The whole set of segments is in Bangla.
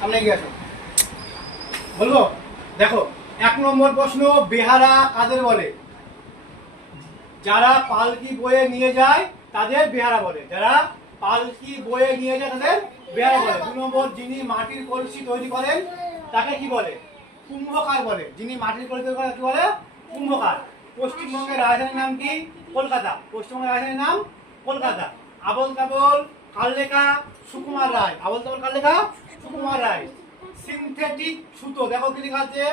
সামনে এগিয়ে আসো। বলবো, দেখো 1 নম্বর প্রশ্ন, বেহারা কাদের বলে? যারা পালকি বয়ে নিয়ে যায় তাদের বেহারা বলে। যারা পালকি বয়ে নিয়ে যায় তাদের বেহারা বলে। 2 নম্বর, যিনি মাটির কলসি তৈরি করেন তাকে কি বলে? কুম্ভকার বলে। যিনি মাটির কলসি তৈরি করেন কি বলে? কুম্ভকার। পশ্চিমবঙ্গের রাজধানীর নাম কি? কলকাতা। পশ্চিমবঙ্গের রাজধানীর নাম কলকাতা। আবল তাবল কার লেখা? সুকুমার রায়। আবল তাবল কার লেখা? সুকুমার রায়। সিনথেটিক সুতো, দেখো কি লেখা আছে?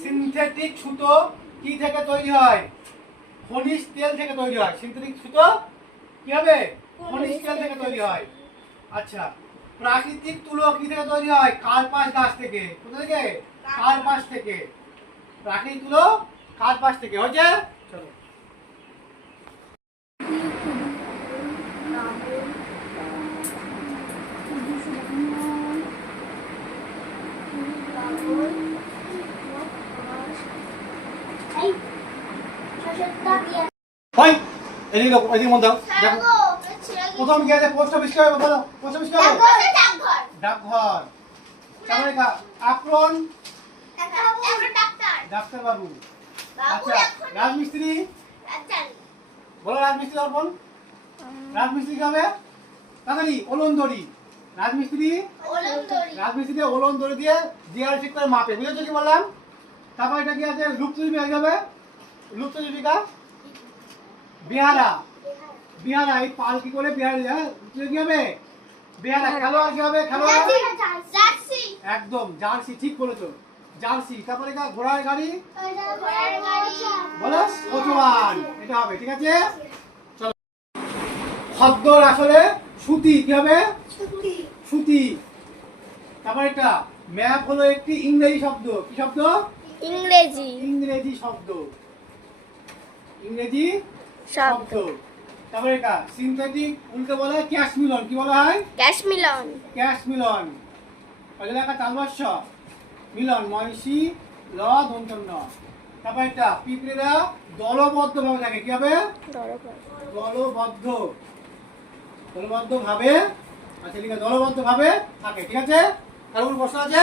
সিনথেটিক সুতো কি থেকে তৈরি হয়? খনিজ তেল থেকে তৈরি হয়। সিনথেটিক সুতো কি হবে? খনিজ তেল থেকে তৈরি হয়। আচ্ছা, প্রাকৃতিক তুলো কি থেকে তৈরি হয়? কার্পাস গাছ থেকে। কোথা থেকে? কার্পাস থেকে। প্রাকৃতিক তুলো কার্পাস থেকে। হয়েছে? চলো। হয় এদিকে এদিকে মন দাও। দেখো প্রথম কি আছে? পোস্ট অফিস কি হবে? বলো, পোস্ট অফিস কি হবে? ডাকঘর। তারপরে আকরণ ডাক্তার বাবু। আচ্ছা, রাজমিস্ত্রি বলো, রাজমিস্ত্রি অর্পণ। রাজমিস্ত্রি কি হবে? তাড়াতাড়ি, ওলনদড়ি। রাজমিস্ত্রি ওলনদড়ি দিয়ে দেয়াল ঠিক করে মাপে। বুঝেছো কি বললাম? তারপর এটা কি আছে? লুপ্তজীবী কি হবে? লুপ্তজীবিকা বেহারা। বেহারা এই পালকি করে বেহারা কি হবে? বেহারা। খেলোয়াড় কি হবে? খেলোয়াড় একদম জার্সি, ঠিক বলেছো, জার্সি। তারপরে ঘোড়ার গাড়ি বলো, কোচওয়ান। এটা হবে, ঠিক আছে। চলো। খদ্দর আসলে সুতি কি হবে? সুতি। তারপরে এটা ম্যাপ হলো একটি ইংরেজি শব্দ। কি শব্দ? ইংরেজি শব্দ। ইংরেজি শব্দ। তারপরে এটা সিনথেটিক উল্টো বলা হয় ক্যাশ মিলন। কি বলা হয়? ক্যাশ মিলন। তাহলে একটা তালবস্য মিলন, ময়সি ল দন্তন্য। তারপরে এটা পিঁপড়েরা দলবদ্ধ ভাবে থাকে। কি হবে? দলবদ্ধ ভাবে। আচ্ছা ঠিক আছে, দলবদ্ধ ভাবে থাকে। ঠিক আছে। আর কোনো প্রশ্ন আছে?